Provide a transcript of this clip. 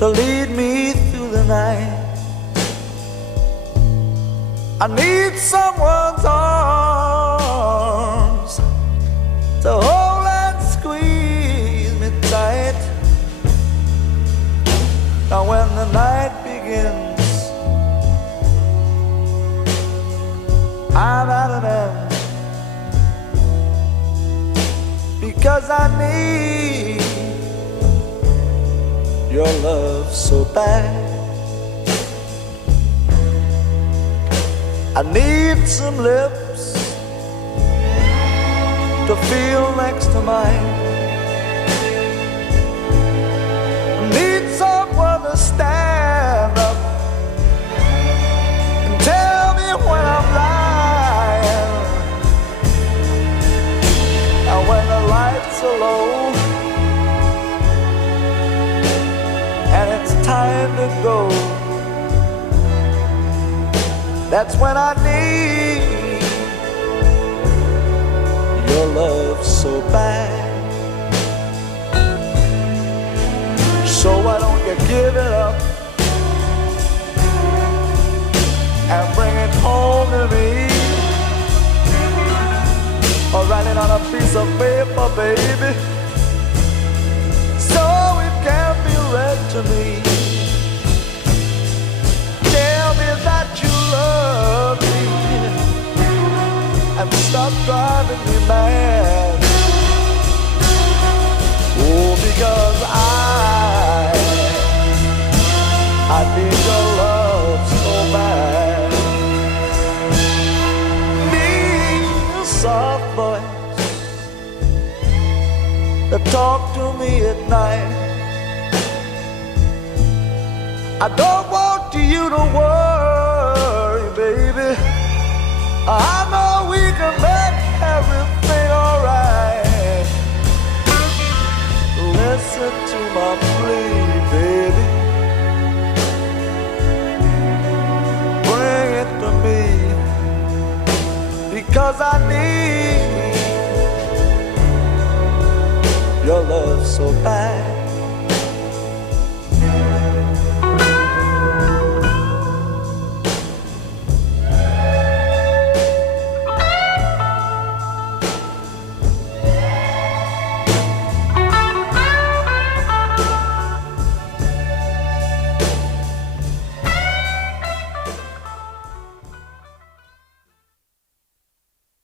to lead me through the night. I need someone's arms to hold and squeeze me tight. Now when the night begins, I'm at an end, because I need your love so bad. I need some lips to feel next to mine. I need someone to stand up and tell me when I'm lying. And when the lights are low and it's time to go, that's when I need your love so bad. So why don't you give it up and bring it home to me, or write it on a piece of paper, baby, so it can be read to me. Tell me that you love me and stop driving me mad. Oh, because I need your love so bad. Need a soft voice that talk to me at night. I don't want you to worry, baby. I know we can make everything alright. Listen to my plea, baby. Bring it to me, because I need your love so bad.